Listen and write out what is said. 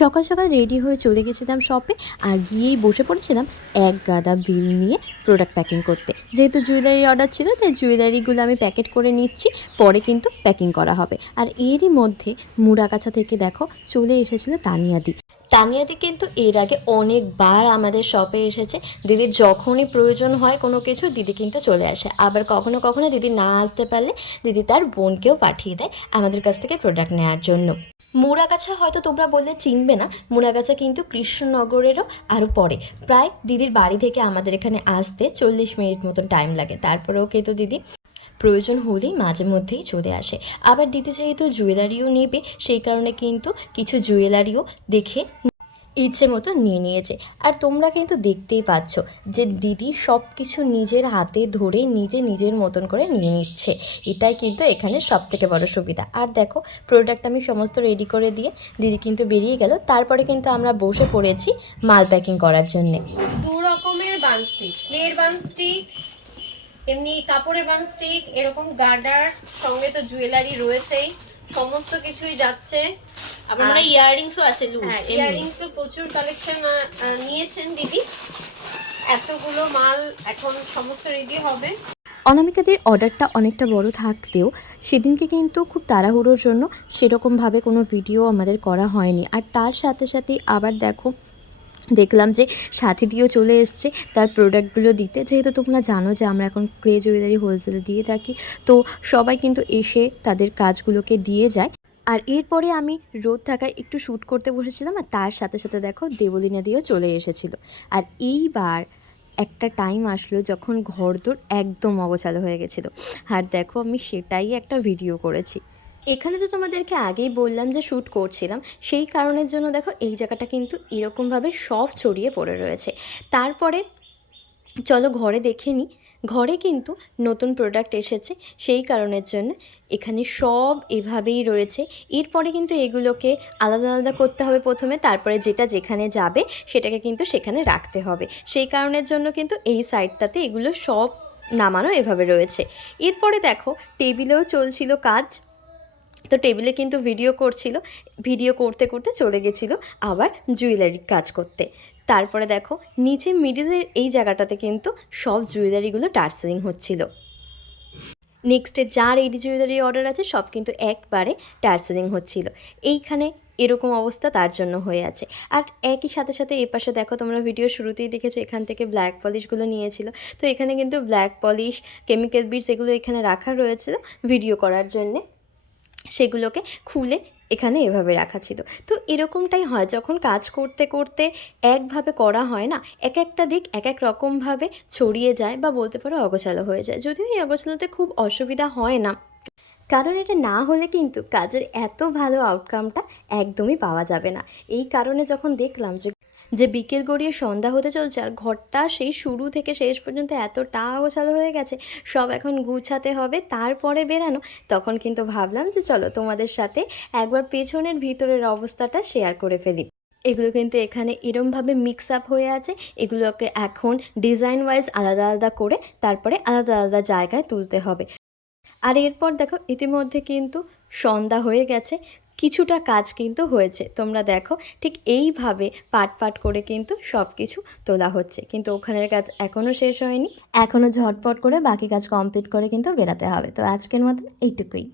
সকাল সকাল রেডি হয়ে চলে গেছিলাম শপে, আর গিয়েই বসে পড়েছিলাম এক গাদা বিল নিয়ে প্রোডাক্ট প্যাকিং করতে। যেহেতু জুয়েলারি অর্ডার ছিল, তাই জুয়েলারিগুলো আমি প্যাকেট করে নিচ্ছি, পরে কিন্তু প্যাকিং করা হবে। আর এরই মধ্যে মুড়াগাছা থেকে দেখো চলে এসেছিল তানিয়াদি। তানিয়াদি কিন্তু এর আগে অনেকবার আমাদের শপে এসেছে। দিদির যখনই প্রয়োজন হয় কোনো কিছু, দিদি কিন্তু চলে আসে। আবার কখনো কখনো দিদি না আসতে পারলে দিদি তার বোনকেও পাঠিয়ে দেয় আমাদের কাছ থেকে প্রোডাক্ট নেওয়ার জন্য। মুড়াগাছা হয়তো তোমরা বললে চিনবে না, মুড়াগাছা কিন্তু কৃষ্ণনগরেরও আরও পরে। প্রায় দিদির বাড়ি থেকে আমাদের এখানে আসতে 40 মিনিট মতন টাইম লাগে। তারপরেও কিন্তু দিদি প্রয়োজন হলেই মাঝে মধ্যেই চলে আসে। আবার দিদি যেহেতু জুয়েলারিও নেবে, সেই কারণে কিন্তু কিছু জুয়েলারিও দেখে ইচ্ছে মতো নিয়ে নিয়েছে। আর তোমরা কিন্তু দেখতেই পাচ্ছ যে দিদি সব কিছু নিজের হাতে ধরে নিজের মতন করে নিয়ে নিচ্ছে। এটাই কিন্তু এখানে সব থেকে বড় সুবিধা। আর দেখো, প্রোডাক্ট আমি সমস্ত রেডি করে দিয়ে দিদি কিন্তু বেরিয়ে গেল। তারপরে কিন্তু আমরা বসে পড়েছি মাল প্যাকিং করার জন্যে। 2 রকমের বান স্টিক, ক্লের বান স্টিক, এমনি কাপড়ের বান স্টিক, এরকম গার্ডার, সঙ্গে তো জুয়েলারি রয়েছেই, সমস্ত কিছুই যাচ্ছে। আবার মানে ইয়াররিংসও আছে লুজ। হ্যাঁ, ইয়াররিংসও প্রচুর কালেকশন নিয়েছেন দিদি। এতগুলো মাল এখন সমস্ত রেডি হবে। অনামিকাদের অর্ডারটা অনেকটা বড় থাকলেও সেদিনকে কিন্তু খুব তাড়াহুড়োর জন্য সেরকমভাবে কোনো ভিডিও আমাদের করা হয়নি। আর তার সাথে সাথে আবার দেখলাম যে সাথীদিও চলে এসছে তার প্রোডাক্টগুলো দিতে। যেহেতু তোমরা জানো যে আমরা এখন ক্লে জুয়েলারি হোলসেলে দিয়ে থাকি, তো সবাই কিন্তু এসে তাদের কাজগুলোকে দিয়ে যায়। আর এরপরে আমি রোদ থাকায় একটু শ্যুট করতে বসেছিলাম, আর তার সাথে সাথে দেখো দেবলীনা দিয়েও চলে এসেছিলো। আর এইবার একটা টাইম আসলো যখন ঘরদোর একদম অগোছালো হয়ে গেছিলো, আর দেখো আমি সেটাই একটা ভিডিও করেছি। এখানে তো তোমাদেরকে আগেই বললাম যে শ্যুট করছিলাম, সেই কারণের জন্য দেখো এই জায়গাটা কিন্তু এরকমভাবে সব ছড়িয়ে পড়ে রয়েছে। তারপরে চলো ঘরে দেখে নিই। ঘরে কিন্তু নতুন প্রোডাক্ট এসেছে, সেই কারণের জন্য এখানে সব এভাবেই রয়েছে। এরপরে কিন্তু এগুলোকে আলাদা আলাদা করতে হবে প্রথমে, তারপরে যেটা যেখানে যাবে সেটাকে কিন্তু সেখানে রাখতে হবে। সেই কারণের জন্য কিন্তু এই সাইডটাতে এগুলো সব নামানো এভাবে রয়েছে। এরপরে দেখো টেবিলেও চলছিল কাজ, তো টেবিলে কিন্তু ভিডিও করছিল, ভিডিও করতে করতে চলে গেছিলো আবার জুয়েলারির কাজ করতে। তারপরে দেখো নিচে মিডিলের এই জায়গাটাতে কিন্তু সব জুয়েলারিগুলো টার্সেলিং হচ্ছিল। নেক্সটে যার এই জুয়েলারি অর্ডার আছে সব কিন্তু একবারে টার্সেলিং হচ্ছিল। এইখানে এরকম অবস্থা তার জন্য হয়ে আছে। আর একই সাথে সাথে এ পাশে দেখো, তোমরা ভিডিও শুরুতেই দেখেছো এখান থেকে ব্ল্যাক পলিশগুলো নিয়েছিল। তো এখানে কিন্তু ব্ল্যাক পলিশ, কেমিক্যাল বিটস এগুলো এখানে রাখা রয়েছিল ভিডিও করার জন্যে। সেগুলোকে খুলে এখানে এভাবে রাখা ছিল। তো এরকমটাই হয় যখন কাজ করতে করতে একভাবে করা হয় না, এক একটা দিক এক এক রকমভাবে ছড়িয়ে যায়, বা বলতে পারো অগোছালো হয়ে যায়। যদিও এই অগোছালোতে খুব অসুবিধা হয় না, কারণ এটা না হলে কিন্তু কাজের এত ভালো আউটকামটা একদমই পাওয়া যাবে না। এই কারণে যখন দেখলাম যে বিকেল গড়িয়ে সন্ধ্যা হতে চলছে, আর ঘরটা সেই শুরু থেকে শেষ পর্যন্ত এতটা গোছালো হয়ে গেছে, সব এখন গুছাতে হবে তারপরে বেরানো, তখন কিন্তু ভাবলাম যে চলো তোমাদের সাথে একবার পেছনের ভিতরের অবস্থাটা শেয়ার করে ফেলি। এগুলো কিন্তু এখানে এরমভাবে মিক্স আপ হয়ে আছে, এগুলোকে এখন ডিজাইন ওয়াইজ আলাদা আলাদা করে তারপরে আলাদা আলাদা জায়গায় তুলতে হবে। আর এরপর দেখো ইতিমধ্যে কিন্তু সন্ধ্যা হয়ে গেছে, কিছুটা কাজ কিন্তু হয়েছে। তোমরা দেখো ঠিক এইভাবে পাট পাট করে কিন্তু সব কিছু তোলা হচ্ছে, কিন্তু ওখানের কাজ এখনও শেষ হয়নি। এখনও ঝটপট করে বাকি কাজ কমপ্লিট করে কিন্তু বেরাতে হবে। তো আজকের মতো এইটুকুই।